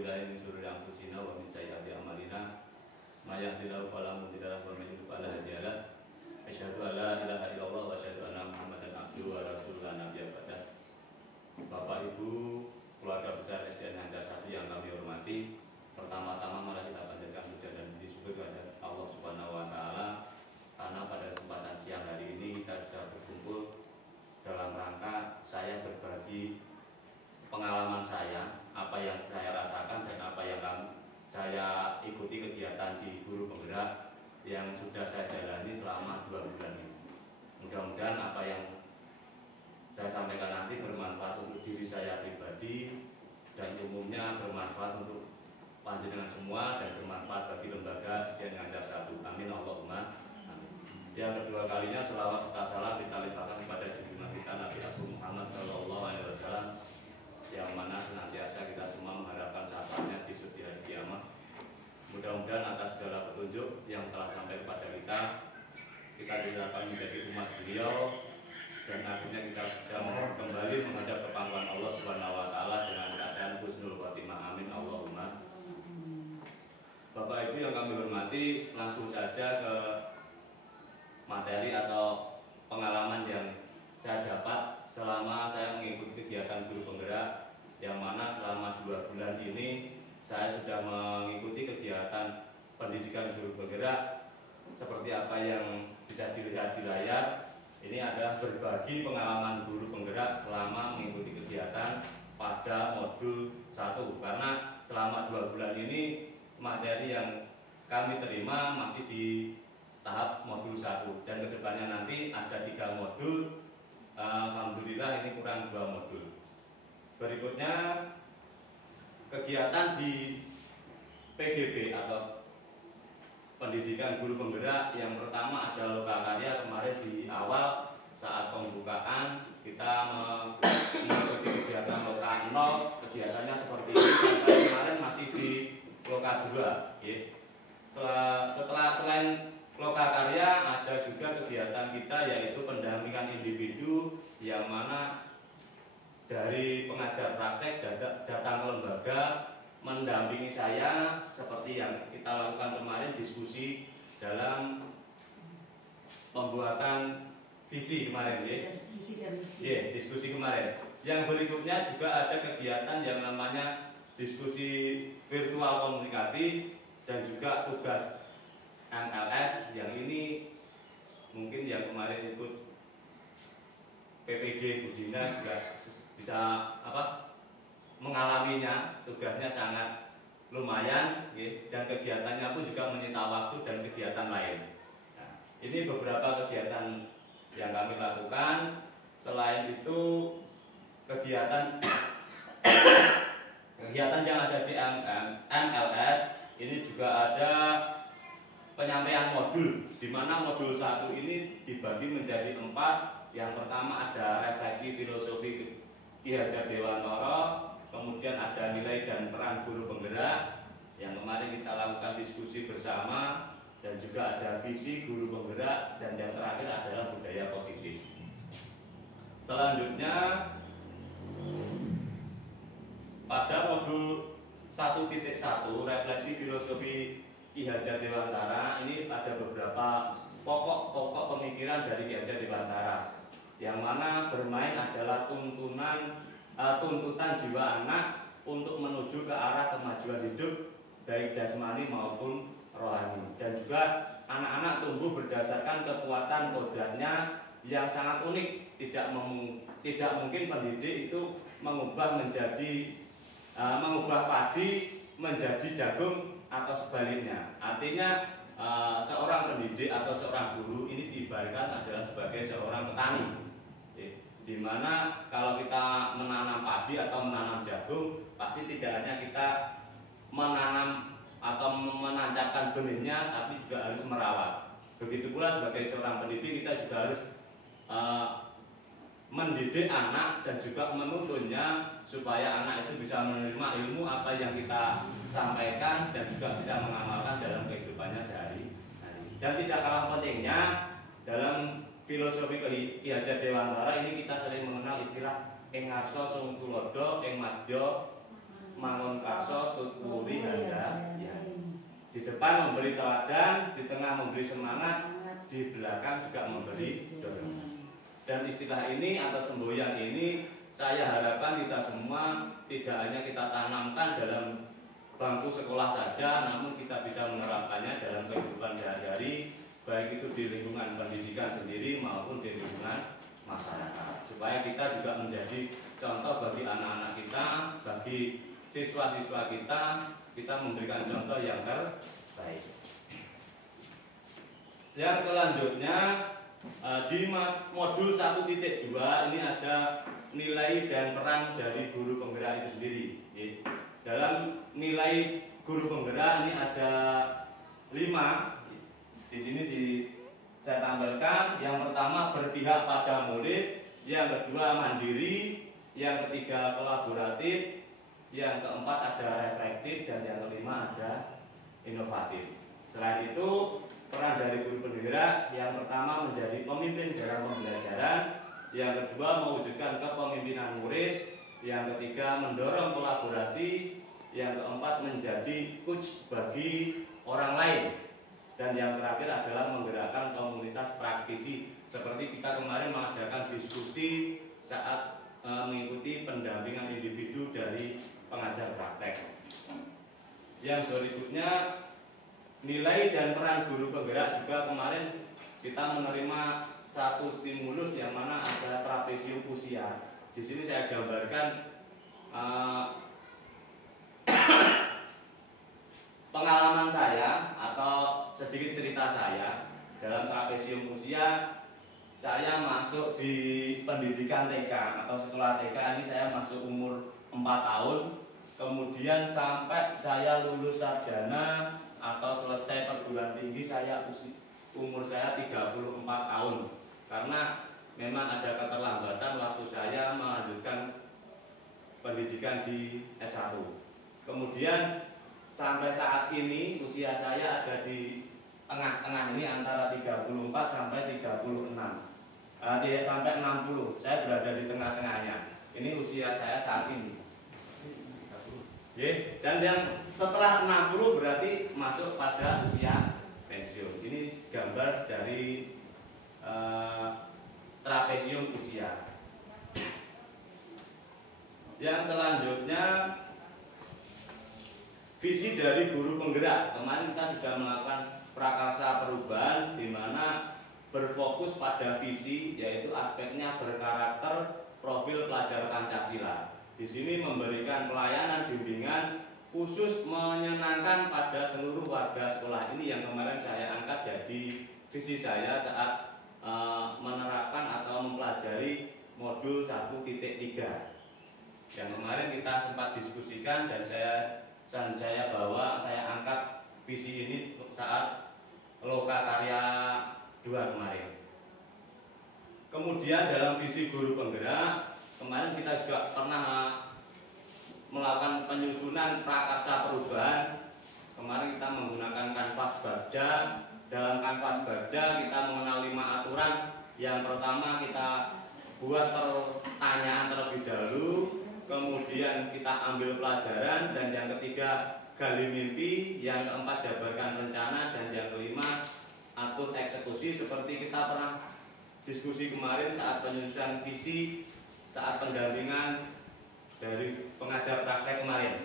billahi min syururi anfusina wa min sayyiati a'malina. May yahdihillahu fala mudilla lahu wa may yudlil fala hadiya lahu. Asyhadu an la ilaha illallah wa asyhadu anna Muhammadan abduhu wa rasuluhu la nabiyya ba'dah. Bapak Ibu, keluarga besar SDN Hajar Sati yang kami hormati, pertama-tama mari kita panjatkan puja dan puji syukur kepada Allah Subhanahu wa taala karena pada kesempatan siang hari ini kita bisa berkumpul dalam rangka saya berbagi pengalaman saya, apa yang saya rasakan dan apa yang saya ikuti kegiatan di Guru Penggerak yang sudah saya jalani selama 2 bulan ini. Mudah-mudahan apa yang saya sampaikan nanti bermanfaat untuk diri saya pribadi dan umumnya bermanfaat untuk panjenengan semua dan bermanfaat bagi lembaga SDN Hajar Satu. Amin Allahumma amin. Yang kedua kalinya selawat serta salam kita limpahkan kepada junjungan kita Nabi Agung Muhammad SAW, yang mana senantiasa kita semua mengharapkan syafaatnya di hari kiamat. Mudah-mudahan atas segala petunjuk yang telah sampai kepada kita diharapkan menjadi umat beliau dan akhirnya kita bisa kembali menghadap ke pangkuan Allah Subhanahu wa taala dengan keadaan husnul khotimah. Amin Allahumma. Bapak Ibu yang kami hormati, langsung saja ke materi atau pengalaman yang saya dapat selama saya mengikuti kegiatan Guru Penggerak, yang mana selama 2 bulan ini saya sudah mengikuti kegiatan pendidikan Guru Penggerak. Seperti apa yang bisa dilihat di layar, ini adalah berbagi pengalaman Guru Penggerak selama mengikuti kegiatan pada modul 1. Karena selama 2 bulan ini materi yang kami terima masih di tahap modul 1 dan kedepannya nanti ada 3 modul. Alhamdulillah ini kurang 2 modul. Berikutnya kegiatan di PGB atau pendidikan Guru Penggerak yang pertama ada lokakarya. Kemarin di awal saat pembukaan kita mengikuti kegiatan loka 0, kegiatannya seperti ini. Kemarin masih di loka 2 ya. Selain lokakarya ada juga kegiatan kita yaitu pendampingan individu, yang mana dari pengajar praktek datang ke lembaga mendampingi saya seperti yang kita lakukan kemarin, diskusi dalam pembuatan visi kemarin ya. Visi dan misi. Ya, diskusi kemarin. Yang berikutnya juga ada kegiatan yang namanya diskusi virtual komunikasi dan juga tugas MLS, yang ini mungkin yang kemarin ikut PPG Budina juga bisa mengalaminya. Tugasnya sangat lumayan ya, dan kegiatannya pun juga menyita waktu dan kegiatan lain. Nah, ini beberapa kegiatan yang kami lakukan. Selain itu kegiatan yang ada di MLS ini juga ada penyampaian modul, di mana modul 1 ini dibagi menjadi 4. Yang pertama ada refleksi filosofi Ki Hajar Dewantara, kemudian ada nilai dan peran Guru Penggerak yang kemarin kita lakukan diskusi bersama, dan juga ada visi Guru Penggerak, dan yang terakhir adalah budaya positif. Selanjutnya pada modul 1.1 refleksi filosofi Ki Hajar Dewantara ini ada beberapa pokok pemikiran dari Ki Hajar Dewantara, yang mana bermain adalah tuntutan jiwa anak untuk menuju ke arah kemajuan hidup baik jasmani maupun rohani, dan juga anak-anak tumbuh berdasarkan kekuatan kodratnya yang sangat unik. Tidak mungkin pendidik itu mengubah padi menjadi jagung atau sebaliknya. Artinya seorang pendidik atau seorang guru ini diibaratkan adalah sebagai seorang petani, di mana kalau kita menanam padi atau menanam jagung, pasti tidak hanya kita menanam atau menancapkan benihnya, tapi juga harus merawat. Begitu pula sebagai seorang pendidik kita juga harus mendidik anak dan juga menuntunnya supaya anak itu bisa menerima ilmu apa yang kita sampaikan dan juga bisa mengamalkan dalam kehidupannya sehari-hari. Dan tidak kalah pentingnya dalam filosofi Ki Hajar Dewantara ini kita sering mengenal istilah ing ngarsa sung tulodo ing madya mangun karso tuturi handa ya. Di depan memberi teladan, di tengah memberi semangat, di belakang juga memberi dorongan. Dan istilah ini atau semboyan ini saya harapkan kita semua tidak hanya kita tanamkan dalam bangku sekolah saja, namun kita bisa menerapkannya dalam kehidupan sehari-hari, baik itu di lingkungan pendidikan sendiri maupun di lingkungan masyarakat, supaya kita juga menjadi contoh bagi anak-anak kita, bagi siswa-siswa kita memberikan contoh yang terbaik. Yang selanjutnya di modul 1.2 ini ada nilai dan peran dari guru penggerak itu sendiri. Dalam nilai guru penggerak ini ada 5. Di sini saya tampilkan. Yang pertama berpihak pada murid, yang kedua mandiri, yang ketiga kolaboratif, yang keempat ada reflektif, dan yang kelima ada inovatif. Selain itu, peran dari guru penggerak yang pertama menjadi pemimpin dalam pembelajaran, yang kedua mewujudkan kepemimpinan murid, yang ketiga mendorong kolaborasi, yang keempat menjadi coach bagi orang lain, dan yang terakhir adalah menggerakkan komunitas praktisi. Seperti kita kemarin mengadakan diskusi saat mengikuti pendampingan individu dari pengajar praktek. Yang berikutnya nilai dan peran guru penggerak juga kemarin kita menerima satu stimulus yang mana ada trapesium usia. Di sini saya gambarkan pengalaman saya atau sedikit cerita saya dalam trapesium usia. Saya masuk di pendidikan TK atau sekolah TK ini saya masuk umur 4 tahun. Kemudian sampai saya lulus sarjana atau selesai perguruan tinggi umur saya 34 tahun. Karena memang ada keterlambatan waktu saya melanjutkan pendidikan di S1. Kemudian sampai saat ini usia saya ada di tengah-tengah ini antara 34 sampai 36. Sampai 60. Saya berada di tengah-tengahnya. Ini usia saya saat ini. Dan yang setelah 60 berarti masuk pada usia pensiun. Ini gambar dari trapesium usia. Yang selanjutnya visi dari guru penggerak. Kemarin kita sudah melakukan prakarsa perubahan di mana berfokus pada visi, yaitu aspeknya berkarakter profil pelajar Pancasila. Di sini memberikan pelayanan bimbingan khusus menyenangkan pada seluruh warga sekolah ini yang kemarin saya angkat jadi visi saya saat menerapkan atau mempelajari modul 1.3 yang kemarin kita sempat diskusikan dan saya angkat visi ini saat Loka Karya 2 kemarin. Kemudian dalam visi guru penggerak kemarin kita juga pernah melakukan penyusunan prakarsa perubahan. Kemarin kita menggunakan kanvas Bagja. Dalam kanvas Bagja kita mengenal 5 aturan. Yang pertama kita buat pertanyaan terlebih dahulu, kemudian kita ambil pelajaran, dan yang ketiga gali mimpi, yang keempat jabarkan rencana, dan yang kelima atur eksekusi. Seperti kita pernah diskusi kemarin saat penyusunan visi, saat pendampingan dari pengajar praktek kemarin.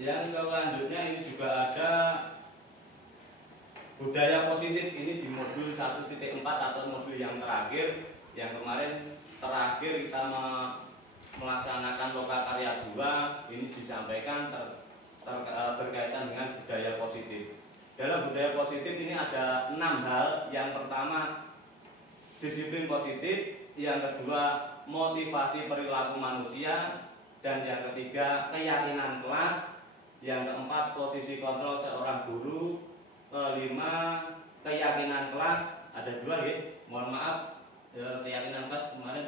Yang selanjutnya ini juga ada budaya positif. Ini di modul 1.4 atau modul yang terakhir. Yang kemarin terakhir kita melaksanakan Loka Karya 2. Ini disampaikan berkaitan dengan budaya positif. Dalam budaya positif ini ada 6 hal. Yang pertama disiplin positif, yang kedua motivasi perilaku manusia, dan yang ketiga keyakinan kelas, yang keempat posisi kontrol seorang guru, kelima keyakinan kelas. Ada 2 ya, mohon maaf, keyakinan kelas kemarin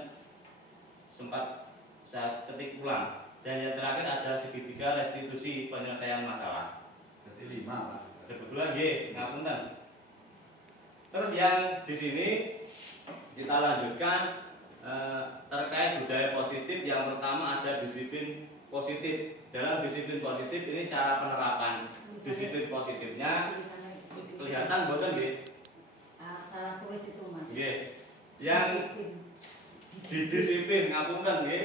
sempat saya ketik ulang. Dan yang terakhir ada segitiga restitusi penyelesaian masalah. Jadi 5 Pak. Sebetulnya ngapunten. Terus yang di sini kita lanjutkan terkait budaya positif. Yang pertama ada disiplin positif. Dalam disiplin positif ini cara penerapan disiplin positifnya kelihatan boten nggih? Salah tulis itu Mas. Nggih. Yang didisiplin ngapunten nggih.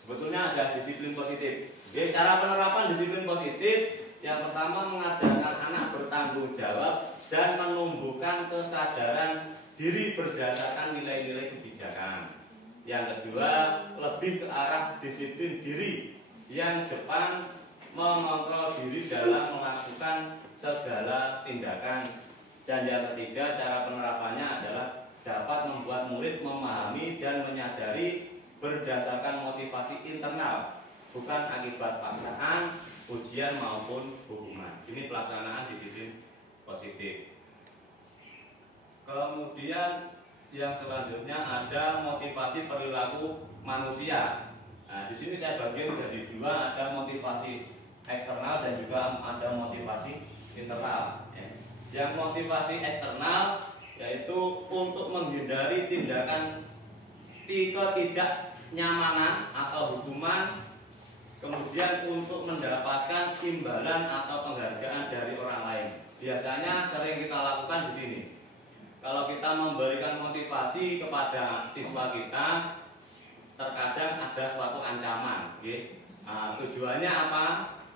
Sebetulnya ada disiplin positif. Oke, cara penerapan disiplin positif yang pertama mengajarkan anak bertanggung jawab dan menumbuhkan kesadaran diri berdasarkan nilai-nilai kebijakan. Yang kedua, lebih ke arah disiplin diri yang depan mengontrol diri dalam melakukan segala tindakan. Dan yang ketiga, cara penerapannya adalah dapat membuat murid memahami dan menyadari berdasarkan motivasi internal, bukan akibat paksaan, ujian maupun hukuman. Ini pelaksanaan disiplin positif. Kemudian yang selanjutnya ada motivasi perilaku manusia. Nah, di sini saya bagi menjadi dua, ada motivasi eksternal dan juga ada motivasi internal. Yang motivasi eksternal yaitu untuk menghindari tindakan ketidaknyamanan atau hukuman, kemudian untuk mendapatkan imbalan atau penghargaan dari orang lain. Biasanya sering kita lakukan di sini. Kalau kita memberikan motivasi kepada siswa kita, terkadang ada suatu ancaman. Tujuannya apa?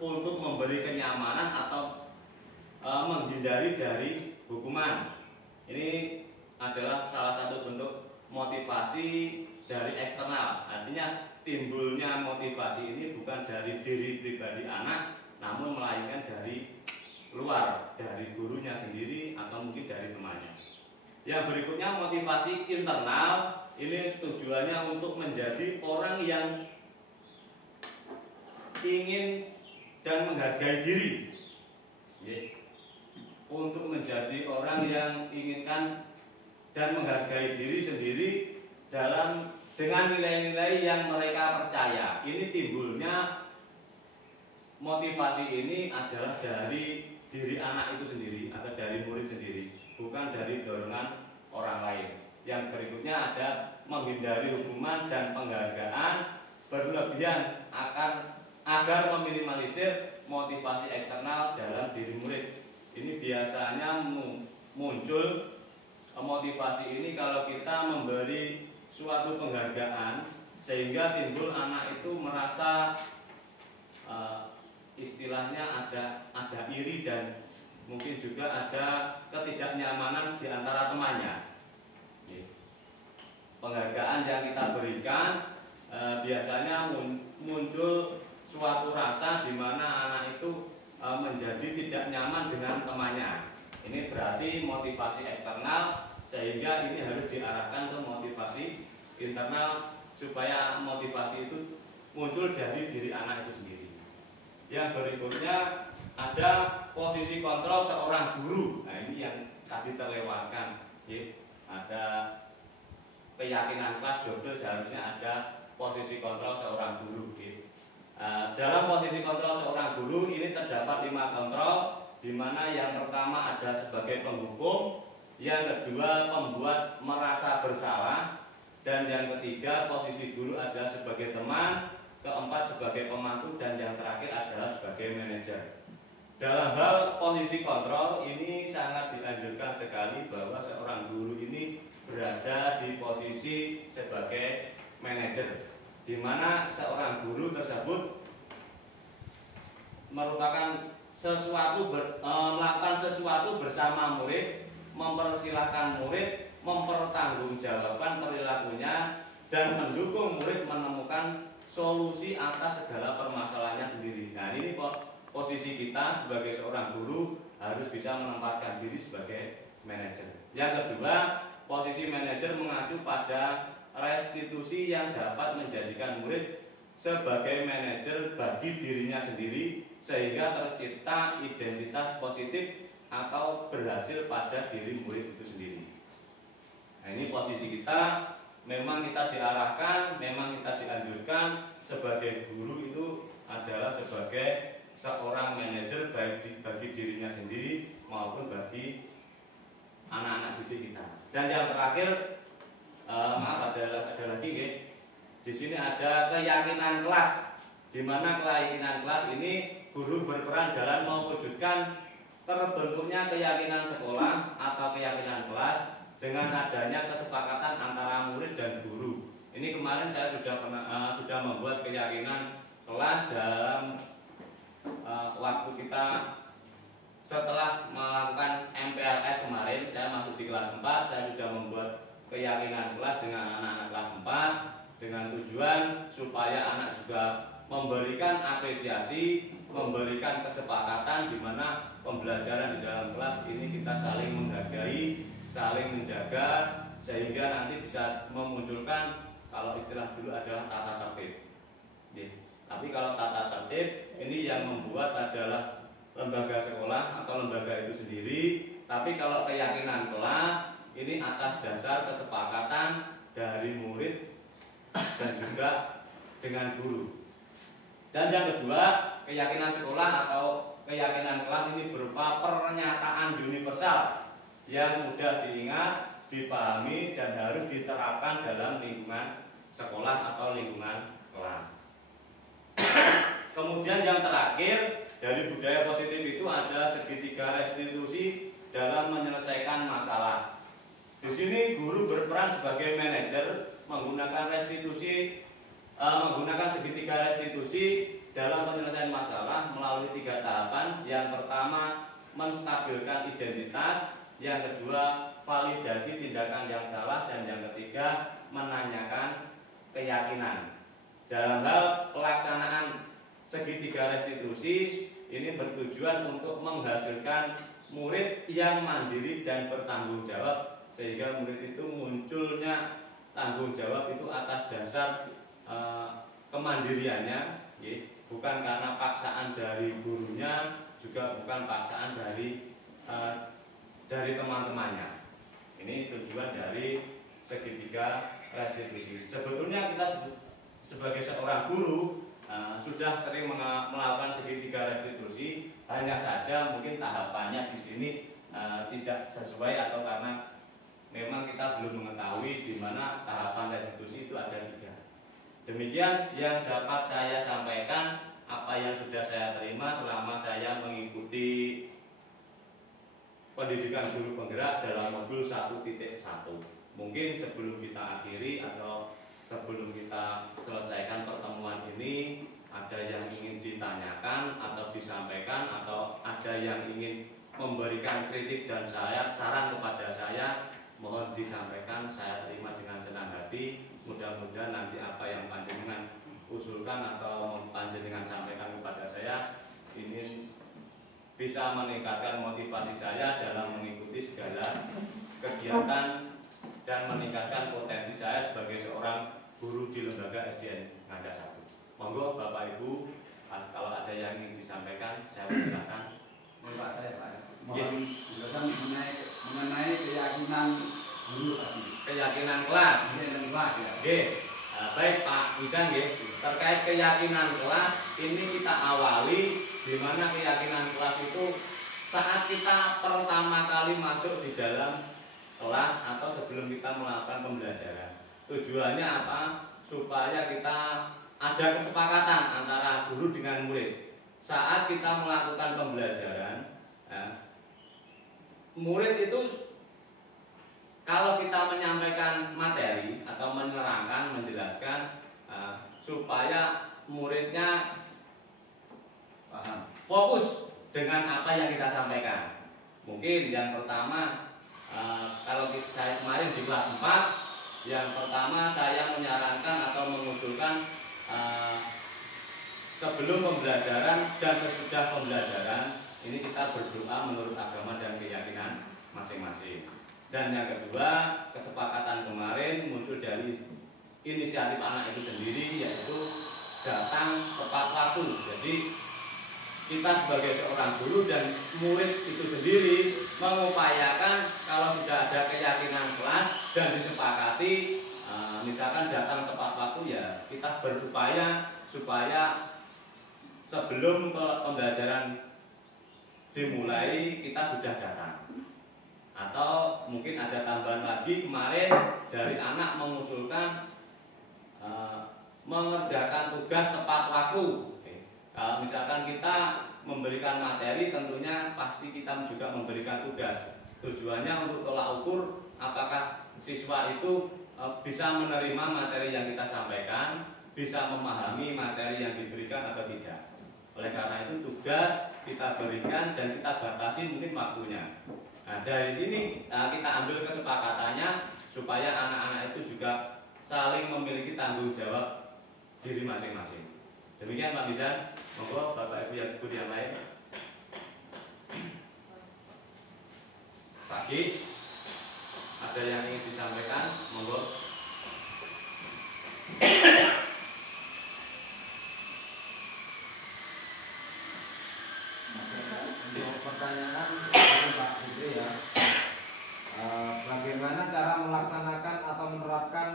Untuk memberi kenyamanan atau menghindari dari hukuman. Ini adalah salah satu bentuk motivasi dari eksternal. Artinya timbulnya motivasi ini bukan dari diri pribadi anak, namun melainkan dari luar, dari gurunya sendiri atau mungkin dari temannya. Yang berikutnya motivasi internal, ini tujuannya untuk menjadi orang yang ingin dan menghargai diri. Untuk menjadi orang yang inginkan dan menghargai diri sendiri dengan nilai-nilai yang mereka percaya. Ini timbulnya motivasi ini adalah dari diri anak itu sendiri atau dari murid sendiri, bukan dari dorongan orang lain. Yang berikutnya ada menghindari hukuman dan penghargaan berlebihan agar meminimalisir motivasi eksternal dalam diri murid. Ini biasanya muncul motivasi ini kalau kita memberi suatu penghargaan sehingga timbul anak itu merasa istilahnya ada iri dan mungkin juga ada ketidaknyamanan di antara temannya. Penghargaan yang kita berikan biasanya muncul suatu rasa di mana anak itu menjadi tidak nyaman dengan temannya. Ini berarti motivasi eksternal, sehingga ini harus diarahkan ke motivasi internal supaya motivasi itu muncul dari diri anak itu sendiri. Yang berikutnya ada posisi kontrol seorang guru. Nah, ini yang tadi terlewatkan. Ada keyakinan kelas double, seharusnya ada posisi kontrol seorang guru. Dalam posisi kontrol seorang guru ini terdapat 5 kontrol, di mana yang pertama ada sebagai penghukum, yang kedua pembuat merasa bersalah, dan yang ketiga posisi guru adalah sebagai teman, keempat sebagai pemantau, dan yang terakhir adalah sebagai manajer. Dalam hal posisi kontrol ini sangat dianjurkan sekali bahwa seorang guru ini berada di posisi sebagai manajer, di mana seorang guru tersebut merupakan melakukan sesuatu bersama murid, mempersilahkan murid, mempertanggungjawabkan perilakunya, dan mendukung murid menemukan solusi atas segala permasalahannya sendiri. Nah, ini posisi kita sebagai seorang guru harus bisa menempatkan diri sebagai manajer. Yang kedua, posisi manajer mengacu pada restitusi yang dapat menjadikan murid sebagai manajer bagi dirinya sendiri, sehingga tercipta identitas positif atau berhasil pada diri murid itu sendiri. Nah, ini posisi kita, memang kita diarahkan, memang kita dianjurkan sebagai guru itu adalah sebagai seorang manajer baik bagi dirinya sendiri maupun bagi anak-anak didik kita. Dan yang terakhir, maaf ada lagi ya. Di sini ada keyakinan kelas, di mana keyakinan kelas ini guru berperan dalam mewujudkan terbentuknya keyakinan sekolah atau keyakinan kelas dengan adanya kesepakatan antara murid dan guru. Ini kemarin saya sudah membuat keyakinan kelas dalam waktu kita setelah melakukan MPLS kemarin. Saya masuk di kelas 4, saya sudah membuat keyakinan kelas dengan anak-anak kelas 4 dengan tujuan supaya anak juga memberikan apresiasi, memberikan kesepakatan di mana pembelajaran di dalam kelas ini kita saling menghargai, saling menjaga, sehingga nanti bisa memunculkan, kalau istilah dulu adalah tata tertib. Tapi kalau tata tertib ini yang membuat adalah lembaga sekolah atau lembaga itu sendiri. Tapi kalau keyakinan kelas ini atas dasar kesepakatan dari murid dan juga dengan guru. Dan yang kedua, keyakinan sekolah atau keyakinan kelas ini berupa pernyataan universal yang mudah diingat, dipahami, dan harus diterapkan dalam lingkungan sekolah atau lingkungan kelas. Kemudian yang terakhir, dari budaya positif itu ada segitiga restitusi dalam menyelesaikan masalah. Di sini guru berperan sebagai manajer menggunakan segitiga restitusi dalam penyelesaian masalah melalui 3 tahapan. Yang pertama, menstabilkan identitas, yang kedua, validasi tindakan yang salah, dan yang ketiga, menanyakan keyakinan. Dalam hal pelaksanaan segitiga restitusi ini bertujuan untuk menghasilkan murid yang mandiri dan bertanggung jawab, sehingga murid itu munculnya tanggung jawab itu atas dasar kemandiriannya, bukan karena paksaan dari gurunya, juga bukan paksaan dari teman-temannya. Ini tujuan dari segitiga restitusi. Sebetulnya kita sebagai seorang guru sudah sering melakukan segitiga restitusi, hanya saja mungkin tahapannya di sini tidak sesuai, atau karena memang kita belum mengetahui di mana tahapan restitusi itu ada 3. Demikian yang dapat saya sampaikan, apa yang sudah saya terima selama saya mengikuti pendidikan guru penggerak dalam modul 1.1. Mungkin sebelum kita akhiri atau sebelum kita selesaikan pertemuan ini, ada yang ingin ditanyakan atau disampaikan, atau ada yang ingin memberikan kritik dan saran kepada saya, mohon disampaikan, saya terima dengan senang hati. Mudah-mudahan nanti apa yang panjenengan usulkan atau panjenengan sampaikan kepada saya ini bisa meningkatkan motivasi saya dalam mengikuti segala kegiatan dan meningkatkan potensi saya sebagai seorang guru di lembaga SDN Ngada 1. Monggo Bapak Ibu, kalau ada yang ingin disampaikan, saya persilakan. Pak saya Pak, mohon penjelasan mengenai keyakinan guru tadi. Keyakinan kelas. Keyakinan kelas ya. Oke, baik Pak Wijan ya. Terkait keyakinan kelas ini kita awali di mana keyakinan kelas itu saat kita pertama kali masuk di dalam kelas atau sebelum kita melakukan pembelajaran. Tujuannya apa? Supaya kita ada kesepakatan antara guru dengan murid. Saat kita melakukan pembelajaran, murid itu kalau kita menyampaikan materi atau menerangkan, menjelaskan, supaya muridnya Paham. fokus dengan apa yang kita sampaikan. Mungkin yang pertama, kalau saya kemarin di kelas 4, yang pertama saya menyarankan atau mengusulkan sebelum pembelajaran dan sesudah pembelajaran ini kita berdoa menurut agama dan keyakinan masing-masing. Dan yang kedua, kesepakatan kemarin muncul dari inisiatif anak itu sendiri, yaitu datang tepat waktu. Jadi kita sebagai seorang guru dan murid itu sendiri mengupayakan kalau sudah ada keyakinan kelas dan disepakati, misalkan datang tepat waktu, ya kita berupaya supaya sebelum pembelajaran dimulai kita sudah datang. Atau mungkin ada tambahan lagi kemarin dari anak mengusulkan mengerjakan tugas tepat waktu. Kalau misalkan kita memberikan materi, tentunya pasti kita juga memberikan tugas. Tujuannya untuk tolak ukur apakah siswa itu bisa menerima materi yang kita sampaikan, bisa memahami materi yang diberikan atau tidak. Oleh karena itu tugas kita berikan dan kita batasi mungkin waktunya. Nah, dari sini kita ambil kesepakatannya supaya anak-anak itu juga saling memiliki tanggung jawab diri masing-masing. Demikian Pak Bizan, monggo Bapak Ibu yang lain. Pagi, ada yang ingin disampaikan, monggo. Untuk pertanyaan dari Pak Fitri ya, bagaimana cara melaksanakan atau menerapkan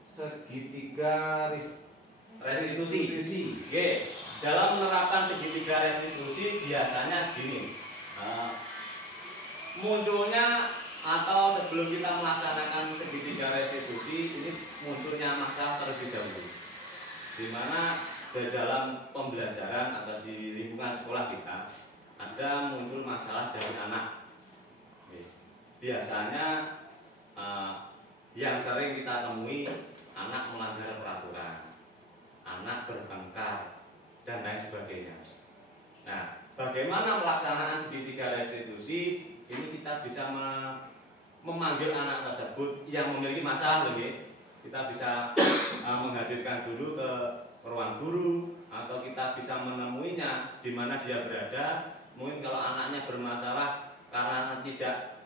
segitiga restitusi? Oke, dalam menerapkan segitiga restitusi biasanya gini, munculnya atau sebelum kita melaksanakan segitiga restitusi, sini munculnya masalah terlebih dahulu, di mana di dalam pembelajaran atau di lingkungan sekolah kita ada muncul masalah dari anak. Oke. Biasanya yang sering kita temui, anak melanggar peraturan, anak bertengkar, dan lain sebagainya. Nah, bagaimana pelaksanaan segitiga restitusi? Ini kita bisa memanggil anak tersebut yang memiliki masalah, kita bisa menghadirkan dulu ke ruang guru, atau kita bisa menemuinya di mana dia berada. Mungkin kalau anaknya bermasalah karena tidak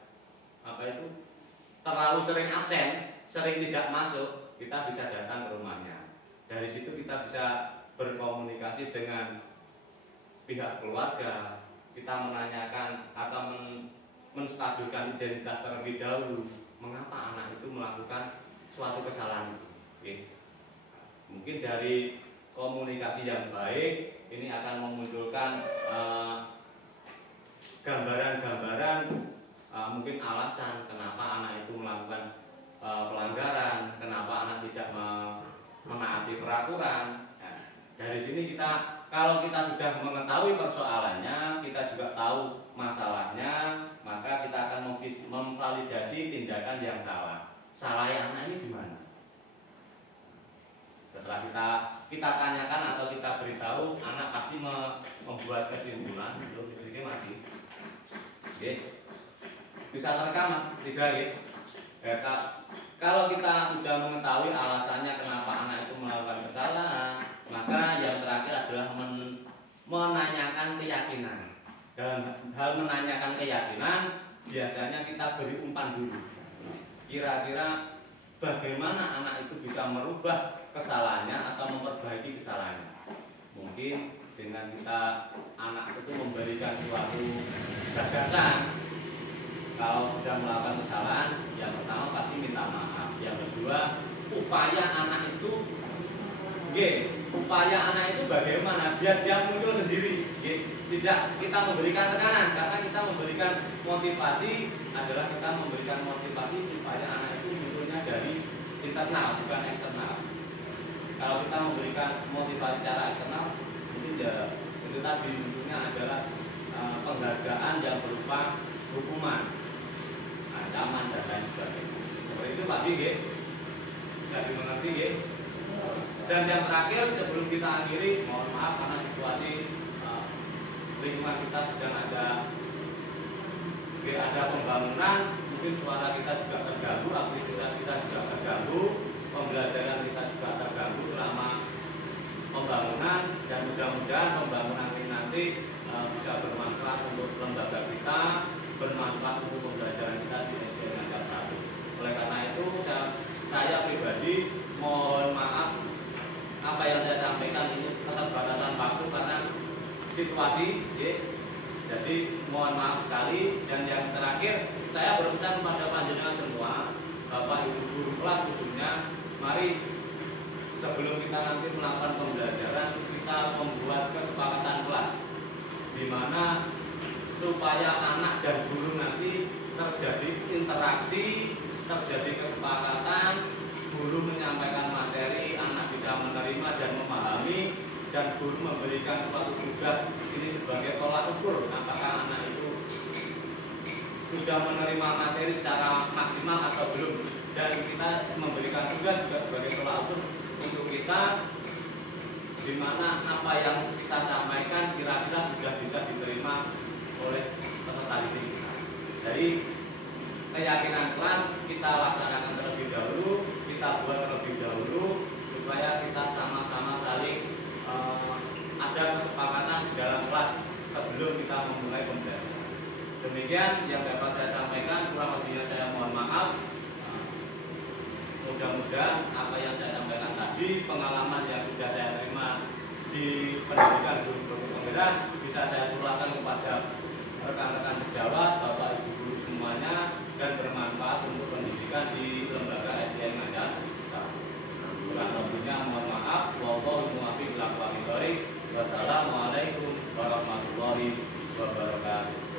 terlalu sering absen, sering tidak masuk, kita bisa datang ke rumahnya. Dari situ kita bisa berkomunikasi dengan pihak keluarga, kita menanyakan atau menstabilkan identitas terlebih dahulu, mengapa anak itu melakukan suatu kesalahan itu. Oke. Mungkin dari komunikasi yang baik ini akan memunculkan gambaran-gambaran, mungkin alasan kenapa anak itu melakukan pelanggaran, kenapa anak tidak menaati peraturan. Nah, dari sini kalau kita sudah mengetahui persoalannya, kita juga tahu masalahnya, maka kita akan memvalidasi tindakan yang salah. Salahnya anak ini di mana? Setelah kita tanyakan atau kita beritahu, anak pasti membuat kesimpulan. Belum diberikan mati. Oke. Bisa terekam Mas Tiga ya. Kalau kita sudah mengetahui alasannya kenapa anak itu melakukan kesalahan, maka yang terakhir adalah menanyakan keyakinan. Dalam hal menanyakan keyakinan, biasanya kita beri umpan dulu. Kira-kira bagaimana anak itu bisa merubah kesalahannya atau memperbaiki kesalahannya. Mungkin dengan anak itu memberikan suatu gagasan. Kalau sudah melakukan kesalahan, yang pertama pasti minta maaf. Yang kedua, upaya anak itu bagaimana biar dia muncul sendiri. Tidak kita memberikan tekanan, karena kita memberikan motivasi adalah kita memberikan motivasi supaya anak itu munculnya dari internal bukan eksternal. Kalau kita memberikan motivasi secara eksternal, mungkin itu tadi munculnya adalah penghargaan yang berupa hukuman, ancaman dan lain sebagainya. Seperti itu Pak G. Bisa dimengerti G. Dan yang terakhir sebelum kita akhiri, mohon maaf karena situasi lingkungan kita sedang ada pembangunan, mungkin suara kita juga terganggu, aktivitas kita juga terganggu, pembelajaran kita juga terganggu selama pembangunan, dan mudah-mudahan pembangunan ini nanti bisa bermanfaat untuk lembaga kita, bermanfaat untuk pembelajaran kita di SDN Angkat 1. Oleh karena itu saya pribadi mohon maaf apa yang saya sampaikan ini keterbatasan waktu karena situasi, jadi mohon maaf sekali. Dan yang terakhir saya berpesan kepada panjenengan semua, Bapak Ibu guru kelas khususnya, mari sebelum kita nanti melakukan pembelajaran kita membuat kesepakatan kelas, di mana supaya anak dan guru nanti terjadi interaksi, terjadi kesepakatan, guru menyampaikan materi, anak bisa menerima dan memahami, dan guru memberikan suatu tugas ini sebagai tolak ukur apakah anak itu sudah menerima materi secara maksimal atau belum, dan kita memberikan tugas juga sebagai tolak ukur untuk kita di mana apa yang kita sampaikan kira-kira sudah bisa diterima oleh peserta didik kita. Jadi keyakinan kelas kita laksanakan terlebih dahulu, kita buat terlebih dahulu supaya kita sama-sama saling ada kesepakatan di dalam kelas sebelum kita memulai pembelajaran. Demikian yang dapat saya sampaikan, kurang lebihnya saya mohon maaf. Mudah-mudahan apa yang saya sampaikan tadi, pengalaman yang sudah saya terima di pendidikan guru penggerak bisa saya tularkan kepada rekan-rekan sejawat, Bapak Ibu guru semuanya, dan bermanfaat untuk pendidikan di lembaga SDN Ngada. Kurang lebihnya mohon maaf. Wallahu muwaffiq ila aqwamit thoriq. Wassalamualaikum warahmatullahi wabarakatuh.